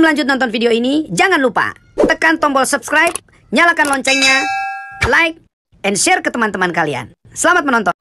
Sebelum lanjut nonton video ini, jangan lupa tekan tombol subscribe, nyalakan loncengnya, like, and share ke teman-teman kalian. Selamat menonton.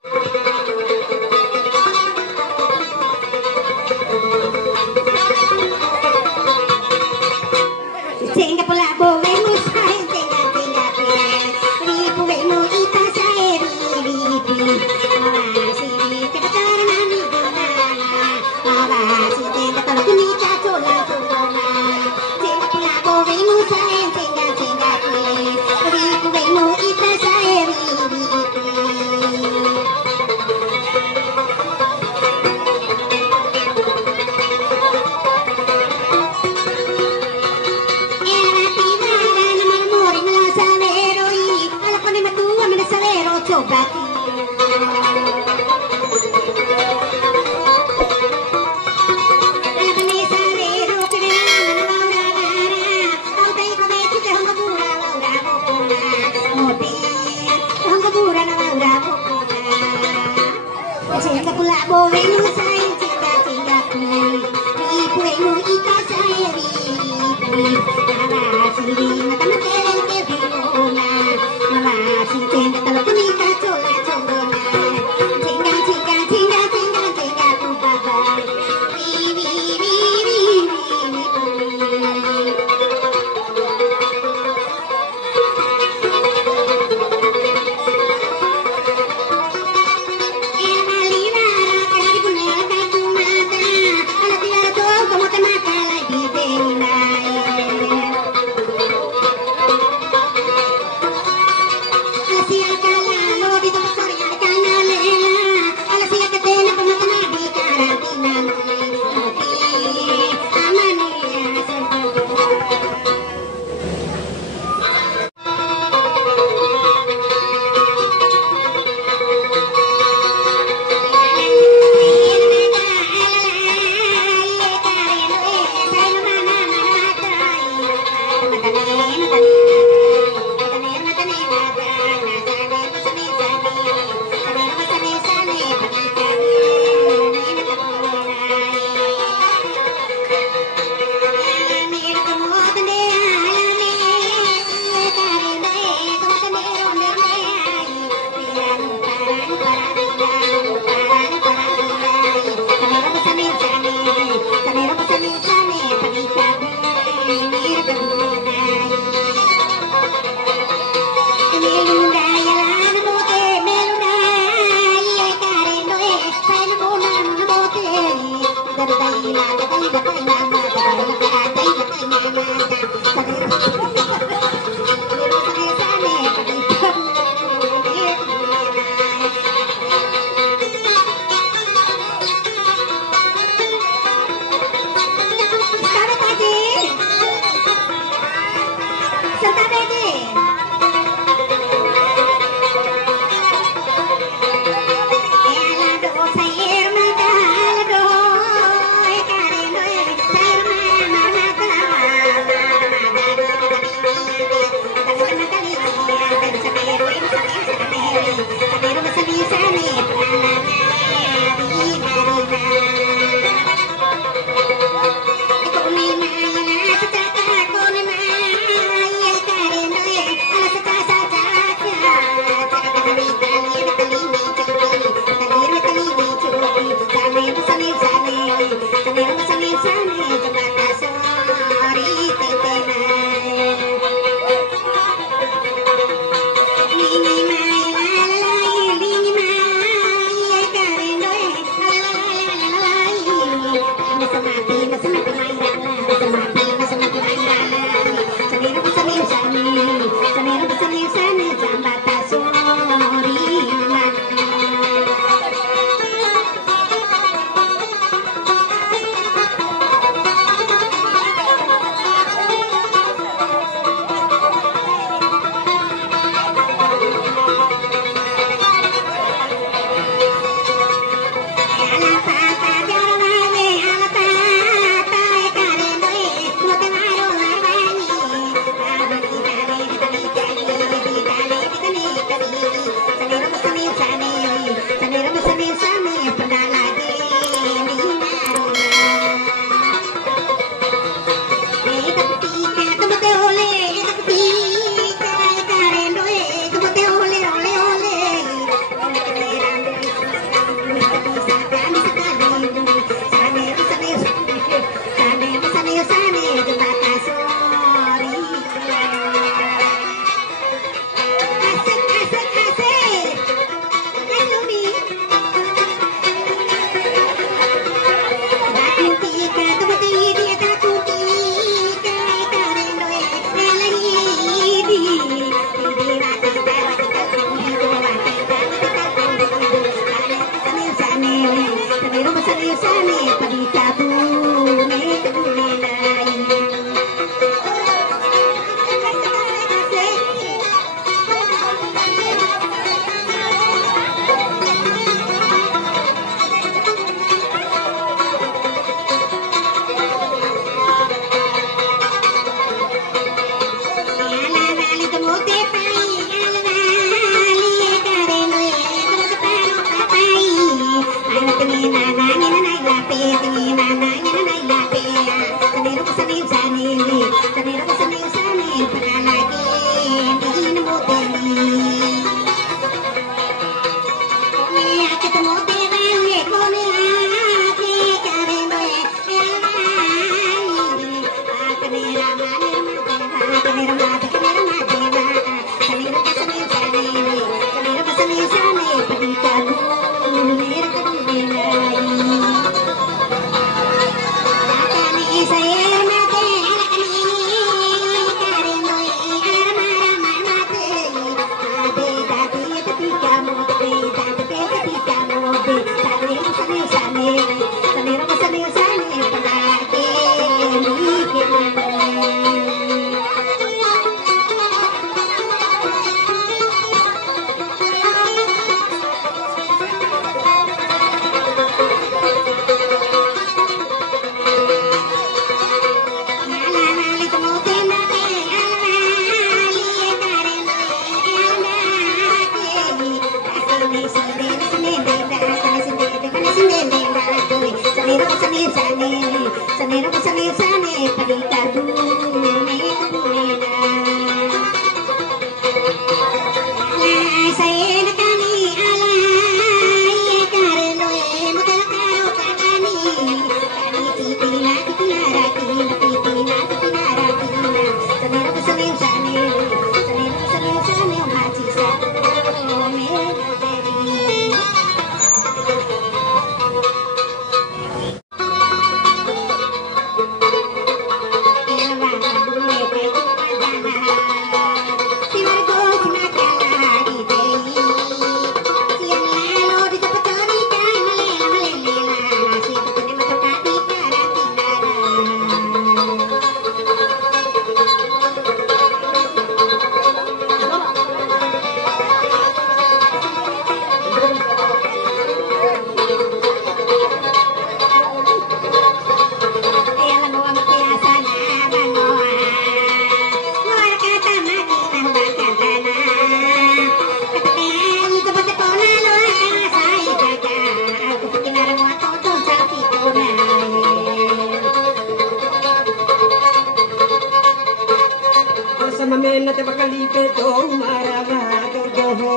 Mamena te bakalibe do marama do do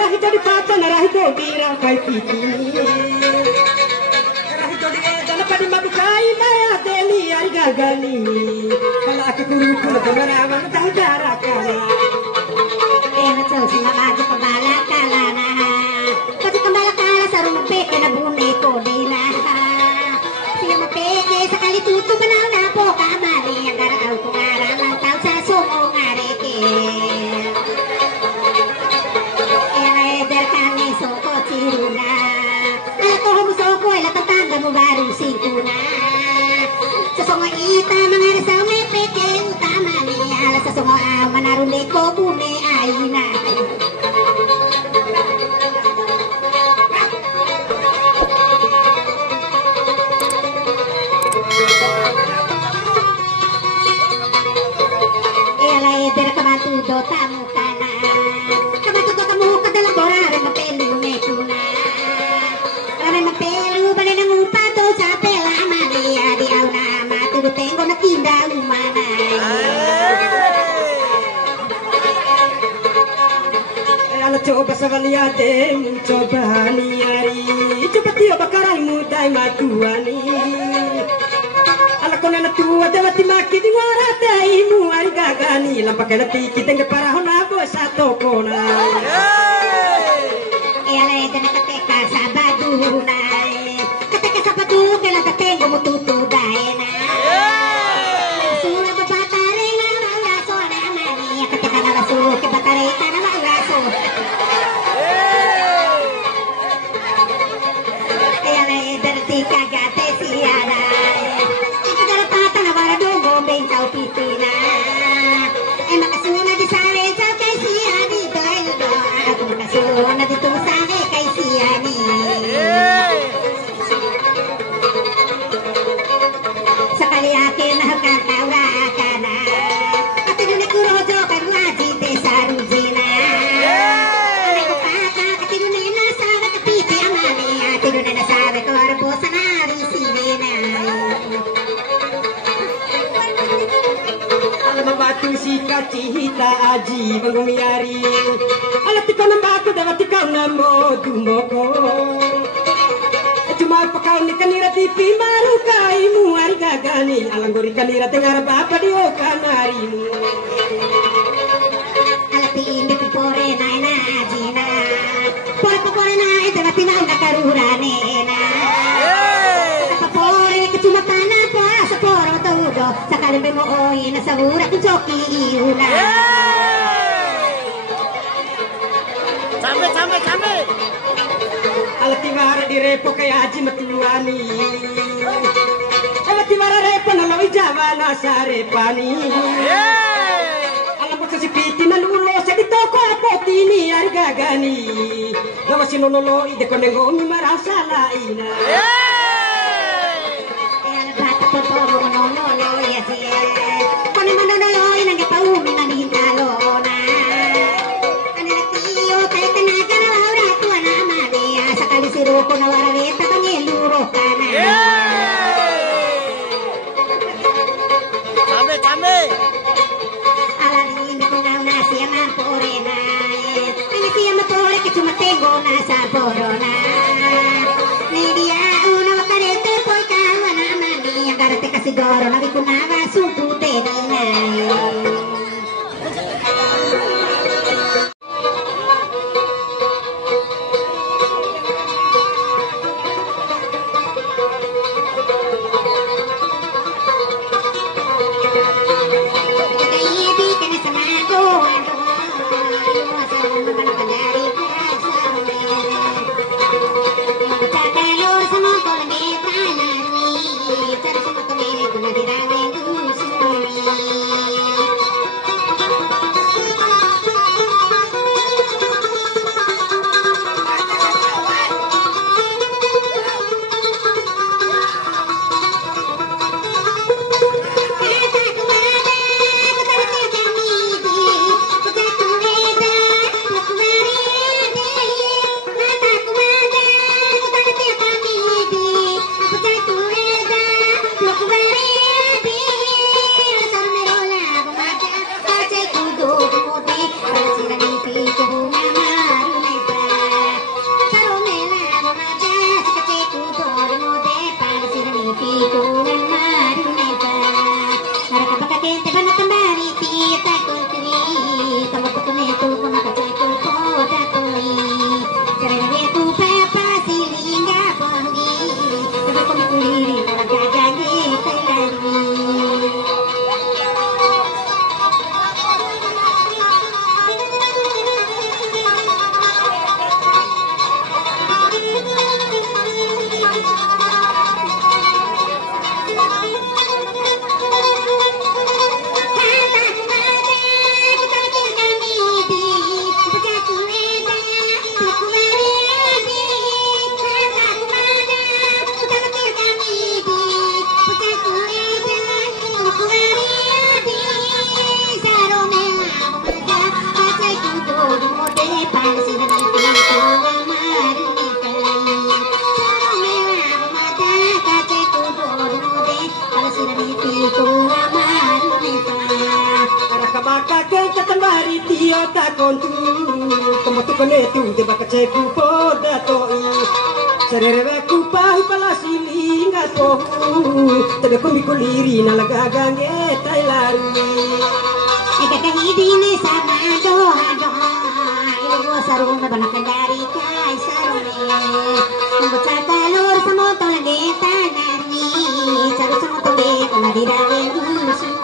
rahi to di pata na rahi do dira kai piti rahi to di dana padi mabukai maya deli ai gagani kala aku guru ku do marama tahu jarak kala ena chausi na aja kembala kala na pati kembala kala sarumpe kena bune ko dina siya mapeke sakali tutu banaw na po kamari ang garaaw ko ngaraman tao sa sumo ngareke eder kami soko ciruna ala ko humusoko ila tatanda mo baru singkuna sa songo ita mga resaw may peke utama ni ala sa songo manarunde ko bune aina do tamu kana kamatu do tamu kadala gora re mapelu me tuna re mapelu bale nang upato sa pela maria di auna matu do tengo na tinda umana ala coba savaliate coba niari coba tio bakarai mudai matuani ala kona na tua dawati maki di ngora taimu ari gagani lampake na tiki tenge para hona bo sato kona ala edena kateka sabadu nai kateka sabadu kela katengo mututu daena sura babatare na raso na mani kateka na raso ke batare na raso ala edena tika gate siara pitina makasuna di sare sa kay siyani dahil do ako makasuna dito sa kay siyani sa kaliyake na hakatawa ka na at inunakurojo karuaji te sa rujina nagpaka at inunina sa nakapiti amani at inunina sa rekorbo sa narisibina batu sika cihita aji bangumiari alati kau baku dawati kau namo dumoko cuma pakau ni kanira tipi maru kaimu ari gagani alanggori kanira tengar bapa dio kanarimu alati indi pore na na ajina pore na dawati na nakarurane na pore cuma kana po sa poro todo sakali mo oy na sa ura kung joki iuna sampai alati mara di repo kay aji matuluani alati mara repo na lawi jawa na sarepani alam ko sa sipiti na lulo sa dito ko apotini ari gagani nawa sinulolo ide ko nengomi marasa laina siguro nabi kunawa sumpute dinay. Serereku pahu pala silinga tohu tebe ko mikuliri na lagagange tay lari Ekakahidine sama doha doha Iwo saruna banakandari kay sarune Membaca talur sa moto lagi tanani Saru sa moto be kung nadirawe usuri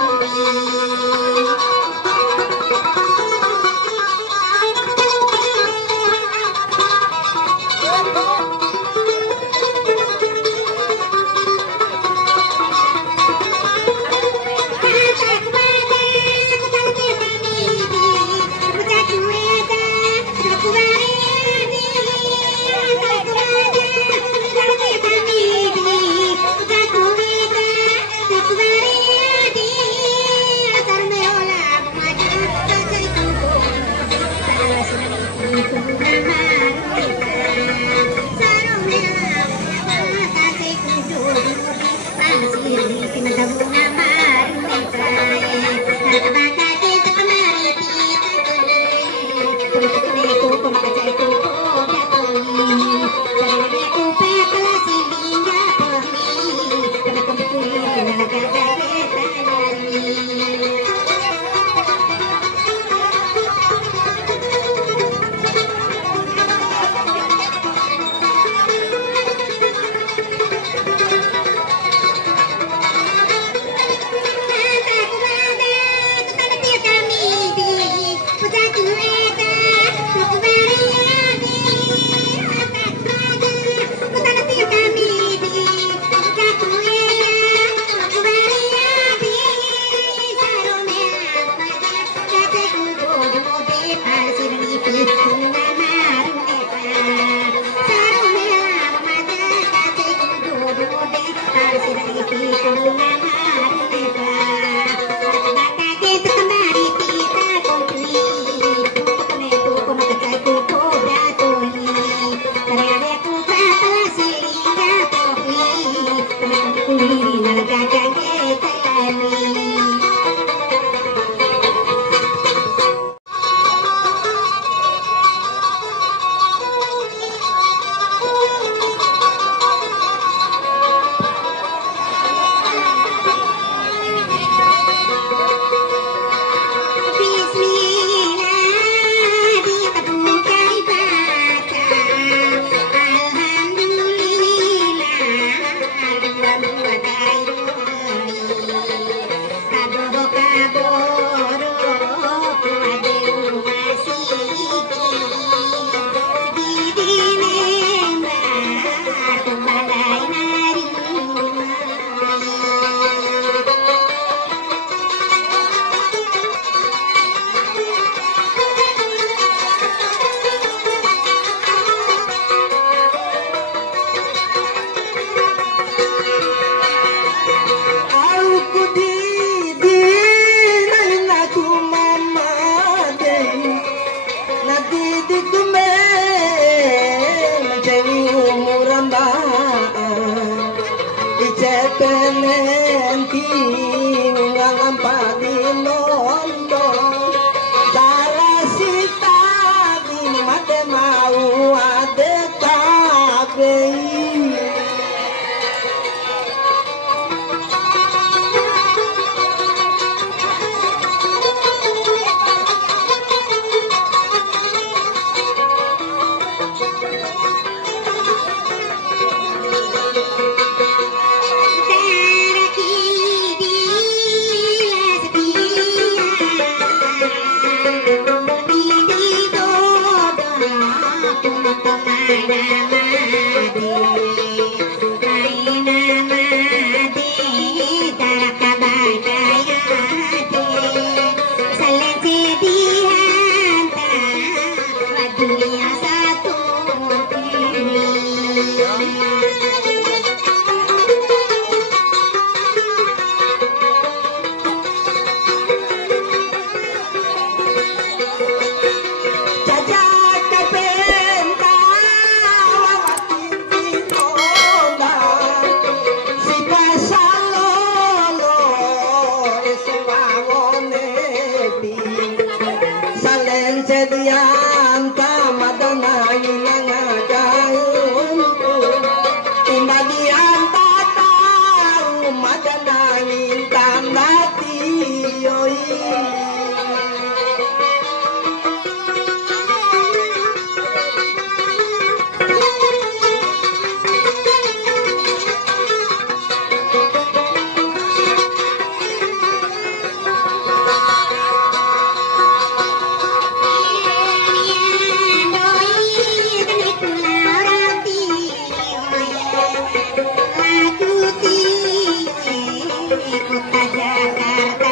kota Jakarta.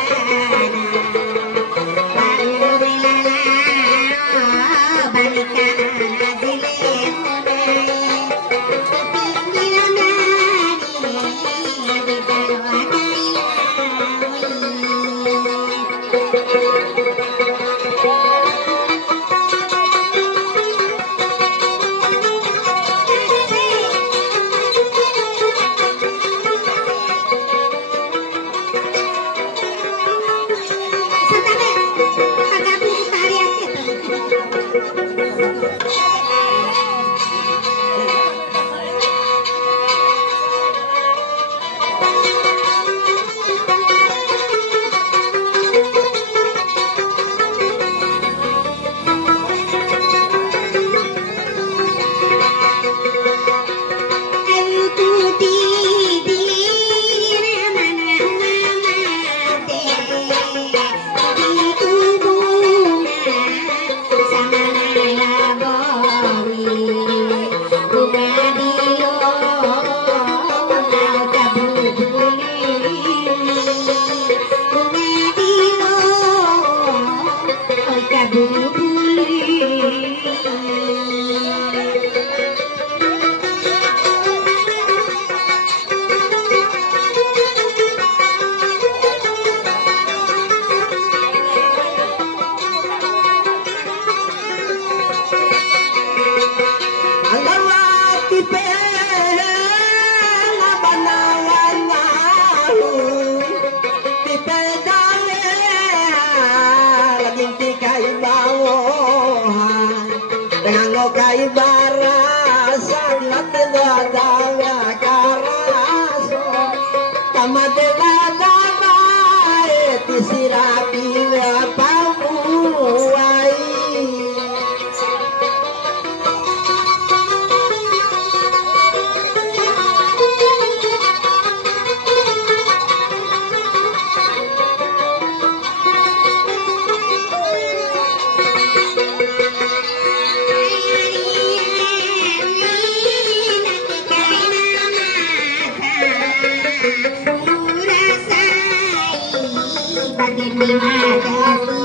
Baru lala balika azilet modai. Pinggiran dari bidaro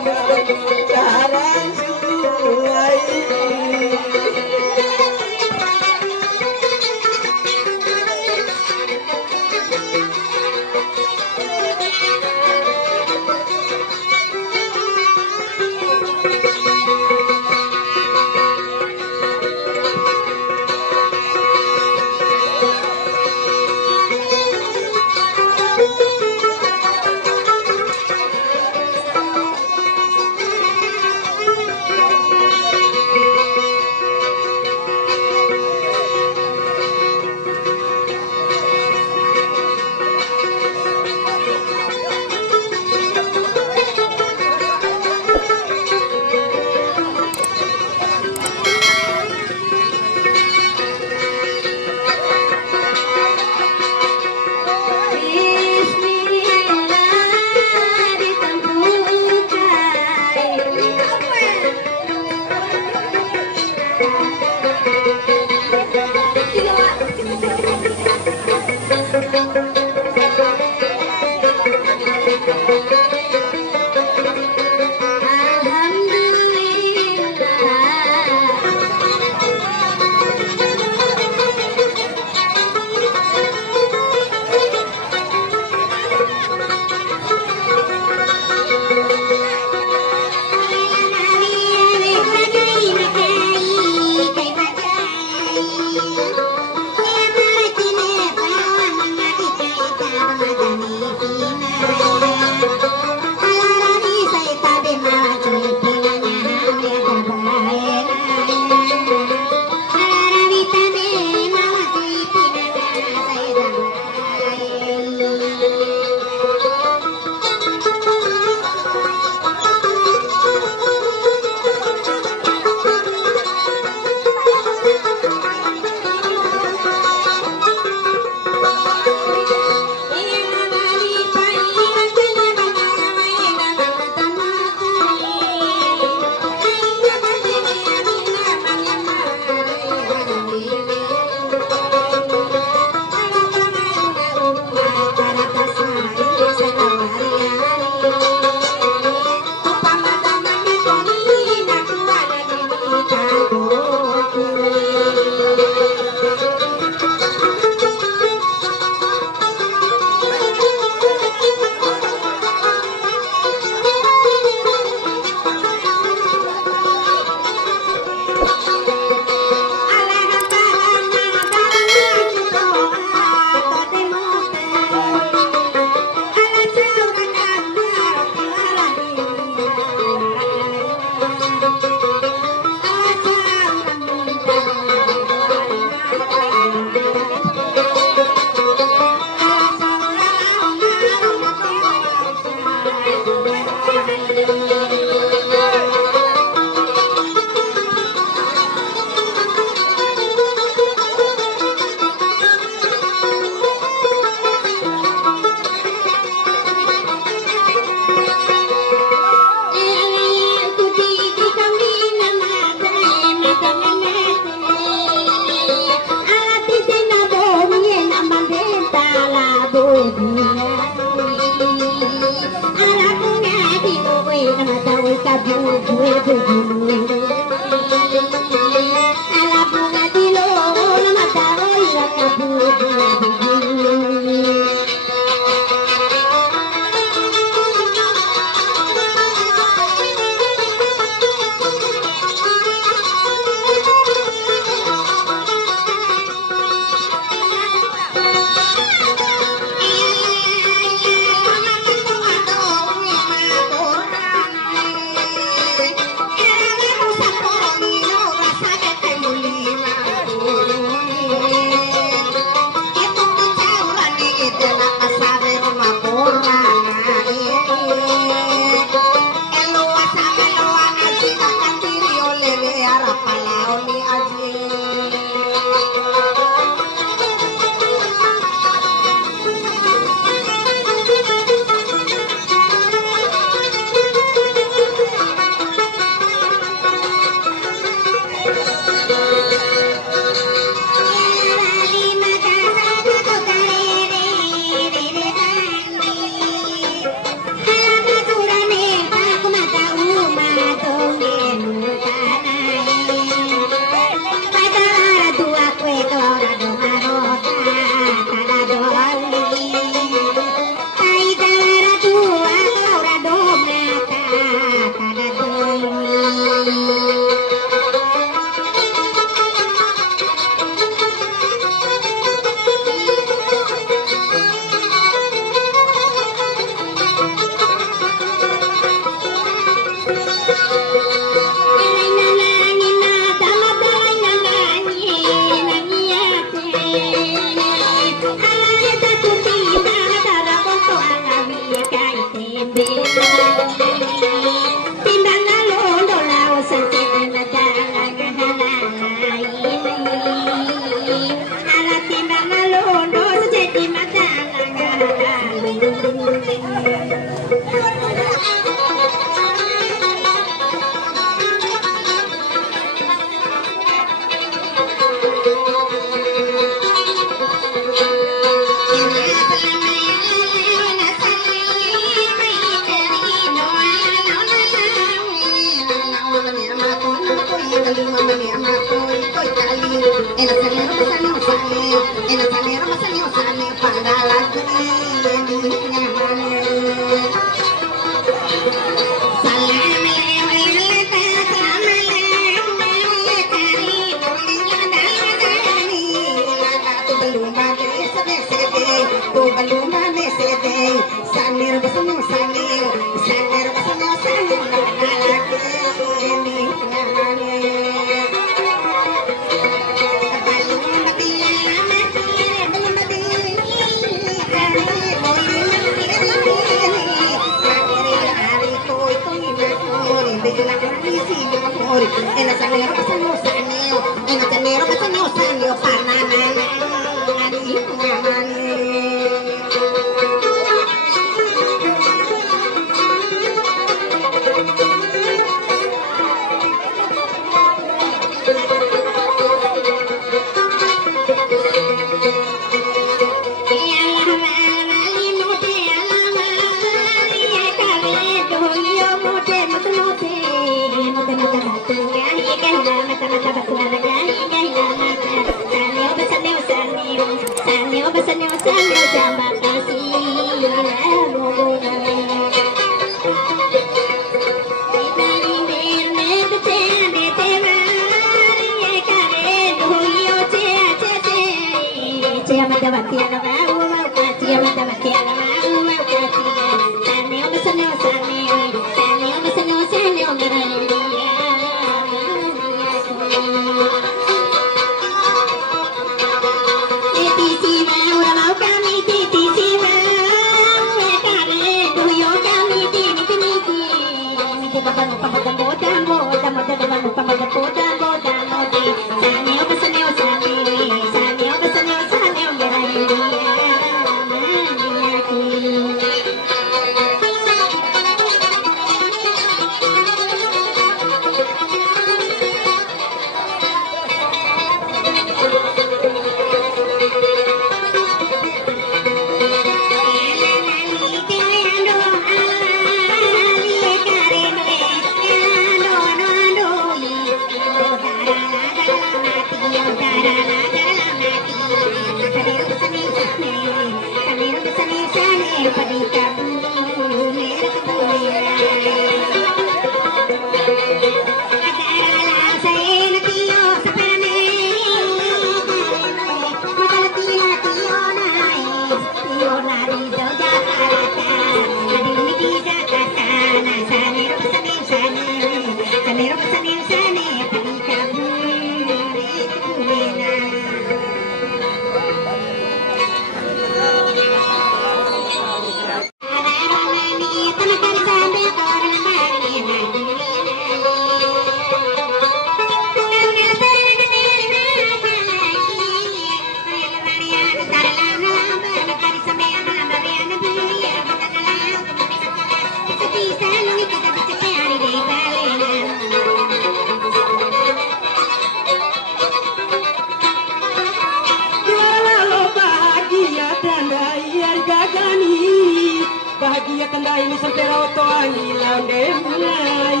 Bahagia tanda ini sampai roto anggilan mulai.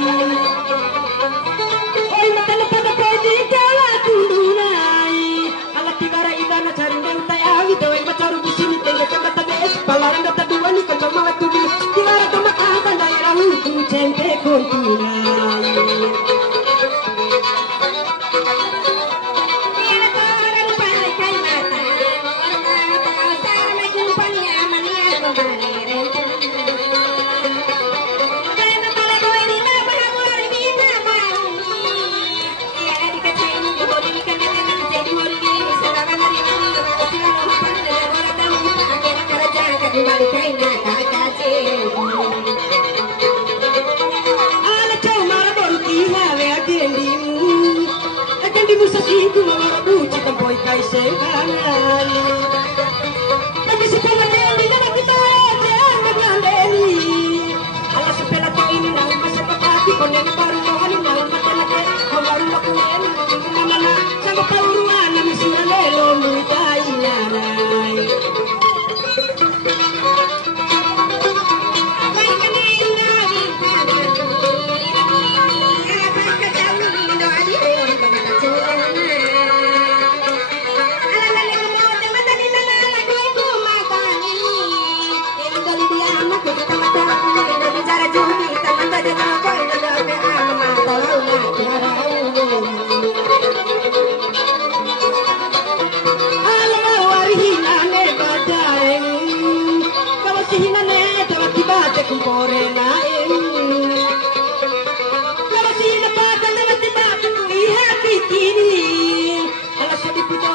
Oi mata na pada pedi kala tundunai. Ala tigara idana cari nentai awi dewe macaru di sini tengah kanda tabe es palaran data dua ni kacau mawat tubi. Tigara toma kata daerah hutu cente kontunai.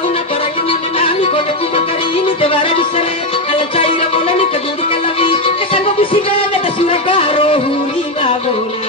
una paragina nami con le bakarini te vara di sere alla chaira volani kaduri kalavi kasango bisiga da sura karo huri babona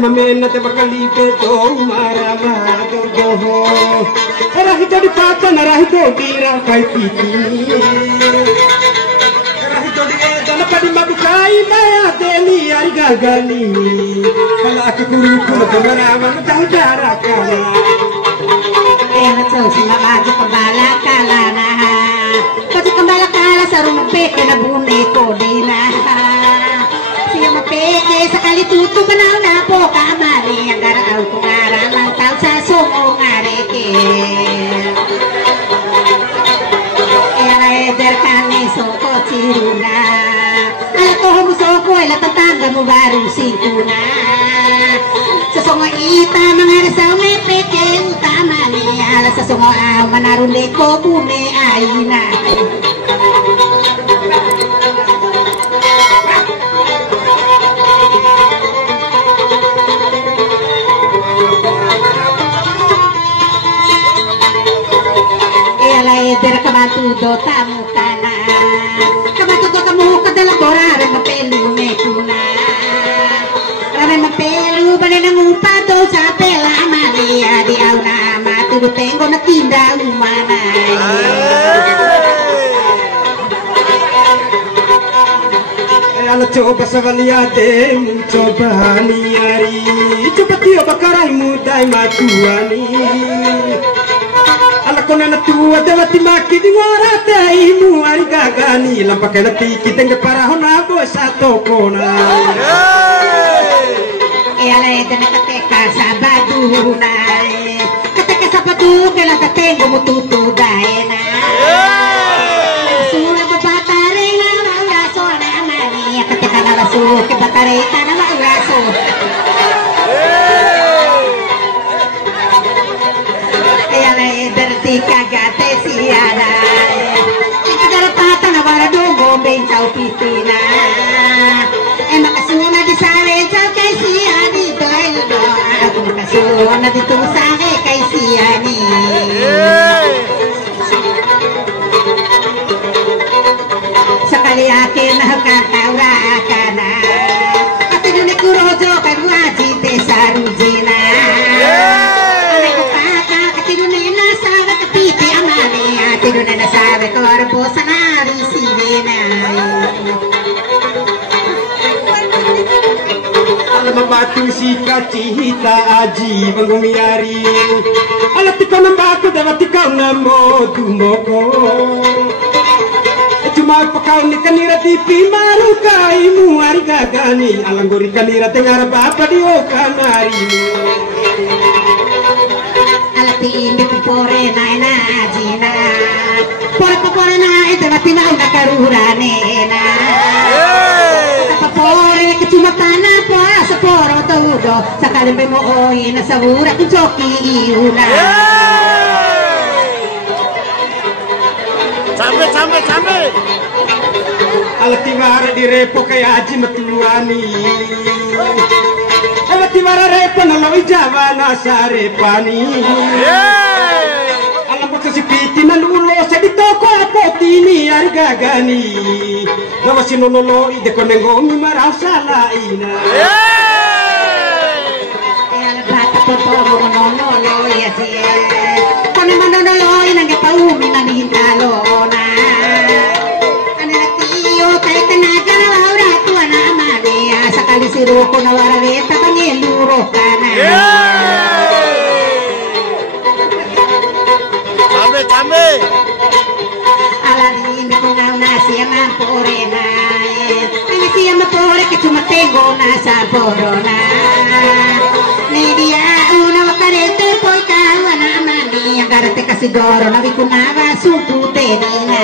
mamena te bakalipe to marama to doho rahi jadi pata narahi to dira kai titi rahi to dia dana padi mabukai maya deli ari gagali kala aku guru kuno marama tahu jarak kana Enacho si mamaji kembala kalana Pati kembala kala sa rumpe na bune ko dina Siya mapeke sakali tutu banaw na po kamari Ang garaw kong aralang tao sa sumo ngareke Era eder kani soko chiruna Ala ko humusoko ila tatanga mo baru singkuna Sa songo ita mga rasaw may peke utama niya Sa songo aw manarunde ko bune ayina Eder kamatudo tamu kana Kamatudo kamu kadalagora Rame mapelu mekuna Rame mapelu Bale nang upato sa pela Malia di auna Matudo tengo na tinda umana Ala coba savaliate coba niari coba tio bakarai mudai matuani ala kona na tua dewa timaki di ngora taimu ari gagani lampake na tiki tenge para hona bosa tokona ala edana kateka sabadu nae kateka sabadu kela katengo mututu daena sula babatare na uraso na mani kateka na raso ke batare na uraso Kagate siara Kagara pata na waradongo Bensao pisina Makasuna di sare Sa kay siyani Doy Ako makasuna dito sa kay siyani Sa kaliake na kakawra ka na At ni kurojo Kagwaji te sarujina Tino na nasabi ko arpo sa narisili na Alam mabatu si kachihita aji mangumiyari Alam ikaw ng bako dapat ikaw na mo tumoko Cuma pakaw ni kanira tipi maru kai mu ari gagani Alam gori kanira tengar bapa di o kamari Alati pore na na jina pore na ite mati na una karurane na pore ke cuma kana po sa poro todo sa kalimbe mo oi na sabura kun choki iuna Sampai alati vara di repo kaya aji matuani alati vara repo na loy java na sare pani si piti na lulo sa dito ko apotini ari gagani gawa sinulolo ide ko nengongi maraw sa laina ala bata po monolo ya siya kone manolo inang paumi na nintalo na anela tiyo kay tanaga na laura tuwa na amane sakali siruko na waraweta panyeluro kana Alani ko na siya mampore na Ang siya mapore que cuma tengo na sa porona Ni dia una wakarete po ikaw na mani Ang garate kasi doro na wikunaba sutu tenina